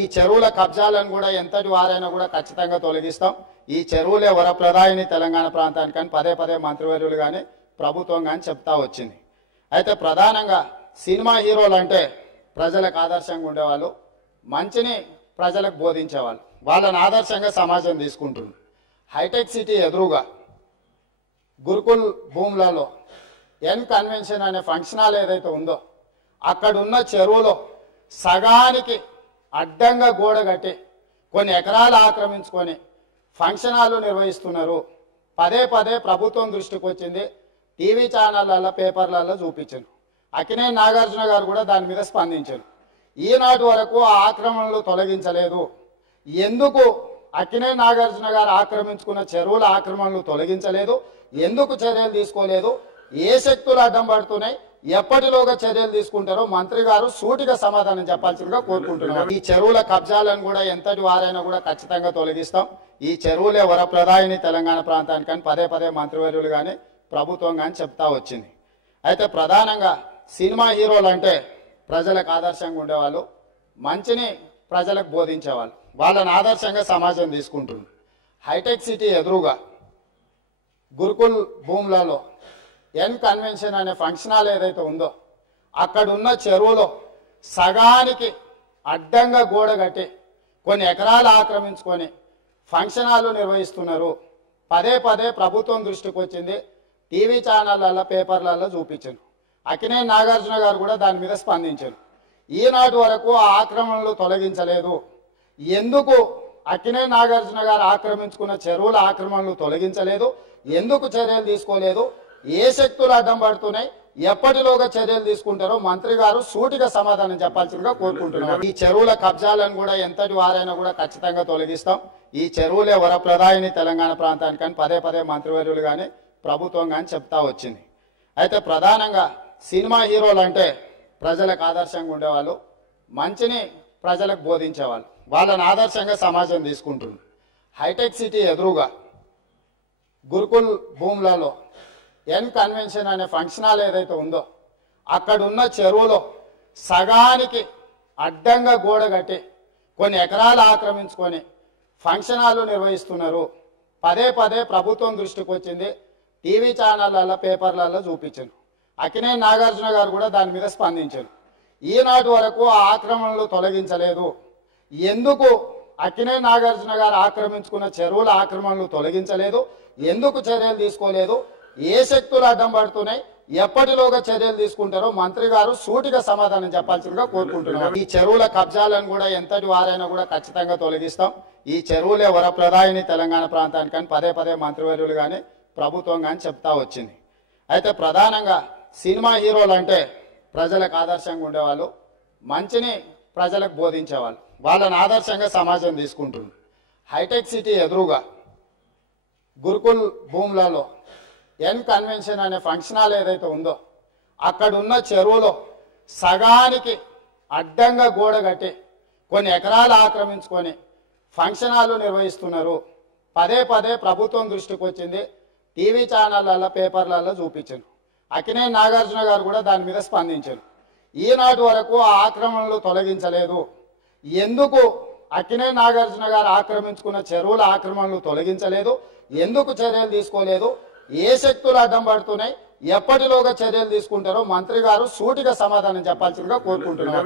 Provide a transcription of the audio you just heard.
ఈ చెరువుల కబ్జాలను కూడా ఎంతటి వారైనా కూడా ఖచ్చితంగా తొలగిస్తాం. ఈ చెరువులే వరప్రదాయిని తెలంగాణ ప్రాంతానికి అని పదే పదే మంత్రివర్యులు కానీ ప్రభుత్వం కానీ చెప్తా వచ్చింది. అయితే ప్రధానంగా సినిమా హీరోలు అంటే ప్రజలకు ఆదర్శంగా ఉండేవాళ్ళు, మంచిని ప్రజలకు బోధించేవాళ్ళు, వాళ్ళని ఆదర్శంగా సమాజం తీసుకుంటుంది. హైటెక్ సిటీ ఎదురుగా గురుకుల్ భూములలో ఎన్ కన్వెన్షన్ అనే ఫంక్షన్ హాల్ ఏదైతే ఉందో అక్కడున్న చెరువులో సగానికి అడ్డంగా గోడ కట్టి కొన్ని ఎకరాలు ఆక్రమించుకొని ఫంక్షన్ హాల్ నిర్వహిస్తున్నారు. పదే పదే ప్రభుత్వం దృష్టికి వచ్చింది, టీవీ ఛానళ్ళల్లో పేపర్లలో చూపించారు. అక్కినేని నాగార్జున గారు కూడా దాని మీద స్పందించారు. ఈనాటి వరకు ఆ ఆక్రమణలు తొలగించలేదు. ఎందుకు అక్కినేని నాగార్జున గారు ఆక్రమించుకున్న చెరువుల ఆక్రమణలు తొలగించలేదు? ఎందుకు చర్యలు తీసుకోలేదు? ఏ శక్తులు అడ్డం పడుతున్నాయి? ఎప్పటిలోగా చర్యలు తీసుకుంటారో మంత్రి గారు సూటిగా సమాధానం చెప్పాల్సిందిగా కోరుకుంటున్నారు. ఈ చెరువుల కబ్జాలను కూడా ఎంతటి వారైనా కూడా ఖచ్చితంగా తొలగిస్తాం. ఈ చెరువులే వరప్రదాయిని తెలంగాణ ప్రాంతానికి అని పదే పదే మంత్రివర్యులు కానీ ప్రభుత్వం కానీ చెప్తా వచ్చింది. అయితే ప్రధానంగా సినిమా హీరోలు అంటే ప్రజలకు ఆదర్శంగా ఉండేవాళ్ళు, మంచిని ప్రజలకు బోధించేవాళ్ళు, వాళ్ళని ఆదర్శంగా సమాజం తీసుకుంటుంది. హైటెక్ సిటీ ఎదురుగా గురుకుల్ భూములలో ఎన్ కన్వెన్షన్ అనే ఫంక్షన్ హాల్ ఏదైతే ఉందో అక్కడున్న చెరువులో సగానికి అడ్డంగా గోడ కట్టి కొన్ని ఎకరాలు ఆక్రమించుకొని ఫంక్షన్ హాల్ నిర్వహిస్తున్నారు. పదే పదే ప్రభుత్వం దృష్టికి వచ్చింది, టీవీ ఛానళ్ళల్లో పేపర్లలో చూపించారు. అక్కినేని నాగార్జున గారు కూడా దాని మీద స్పందించారు. ఈనాటి వరకు ఆ ఆక్రమణలు తొలగించలేదు. ఎందుకు అక్కినేని నాగార్జున గారు ఆక్రమించుకున్న చెరువుల ఆక్రమణలు తొలగించలేదు? ఎందుకు చర్యలు తీసుకోలేదు? ఏ శక్తులు అడ్డం పడుతున్నాయి? ఎప్పటిలోగా చర్యలు తీసుకుంటారో మంత్రి గారు సూటిగా సమాధానం చెప్పాల్సిందిగా కోరుకుంటున్నారు. ఈ చెరువుల కబ్జాలను కూడా ఎంతటి వారైనా కూడా ఖచ్చితంగా తొలగిస్తాం. ఈ చెరువులే వరప్రదాయిని తెలంగాణ ప్రాంతానికి అని పదే పదే మంత్రివర్యులు కానీ ప్రభుత్వం కానీ చెప్తా వచ్చింది. అయితే ప్రధానంగా సినిమా హీరోలు అంటే ప్రజలకు ఆదర్శంగా ఉండేవాళ్ళు, మంచిని ప్రజలకు బోధించేవాళ్ళు, వాళ్ళని ఆదర్శంగా సమాజం తీసుకుంటుంది. హైటెక్ సిటీ ఎదురుగా గురుకుల్ భూములలో ఎన్ కన్వెన్షన్ అనే ఫంక్షన్ హాల్ ఏదైతే ఉందో అక్కడున్న చెరువులో సగానికి అడ్డంగా గోడ కట్టి కొన్ని ఎకరాలు ఆక్రమించుకొని ఫంక్షన్ హాల్ నిర్వహిస్తున్నారు. పదే పదే ప్రభుత్వం దృష్టికి వచ్చింది, టీవీ ఛానళ్ళల్లో పేపర్లలో చూపించారు. అక్కినేని నాగార్జున గారు కూడా దాని మీద స్పందించారు. ఈనాటి వరకు ఆ ఆక్రమణలు తొలగించలేదు. ఎందుకు అక్కినేని నాగార్జున గారు ఆక్రమించుకున్న చెరువుల ఆక్రమణలు తొలగించలేదు? ఎందుకు చర్యలు తీసుకోలేదు? ఏ శక్తులు అడ్డం పడుతున్నాయి? ఎప్పటిలోగా చర్యలు తీసుకుంటారో మంత్రి గారు సూటిగా సమాధానం చెప్పాల్సిందిగా కోరుకుంటున్నారు. ఈ చెరువుల కబ్జాలను కూడా ఎంతటి వారైనా కూడా ఖచ్చితంగా తొలగిస్తాం. ఈ చెరువులే వరప్రదాయిని తెలంగాణ ప్రాంతానికి అని పదే పదే మంత్రివర్యులు కానీ ప్రభుత్వం కానీ చెప్తా వచ్చింది. అయితే ప్రధానంగా సినిమా హీరోలు అంటే ప్రజలకు ఆదర్శంగా ఉండేవాళ్ళు, మంచిని ప్రజలకు బోధించేవాళ్ళు, వాళ్ళని ఆదర్శంగా సమాజం తీసుకుంటుంది. హైటెక్ సిటీ ఎదురుగా గురుకుల్ భూములలో ఎన్ కన్వెన్షన్ అనే ఫంక్షన్ హాల్ ఏదైతే ఉందో అక్కడున్న చెరువులో సగానికి అడ్డంగా గోడ కట్టి కొన్ని ఎకరాలు ఆక్రమించుకొని ఫంక్షన్ హాల్ నిర్వహిస్తున్నారు. పదే పదే ప్రభుత్వం దృష్టికి వచ్చింది, టీవీ ఛానళ్ళల్లో పేపర్లలో చూపించారు. అక్కినేని నాగార్జున గారు కూడా దాని మీద స్పందించారు. ఈనాటి వరకు ఆ ఆక్రమణలు తొలగించలేదు. ఎందుకు అక్కినేని నాగార్జున గారు ఆక్రమించుకున్న చెరువుల ఆక్రమణలు తొలగించలేదు? ఎందుకు చర్యలు తీసుకోలేదు? ఏ శక్తులు అడ్డం పడుతున్నాయి? ఎప్పటిలోగా చర్యలు తీసుకుంటారో మంత్రి గారు సూటిగా సమాధానం చెప్పాల్సిందిగా కోరుకుంటున్నారు.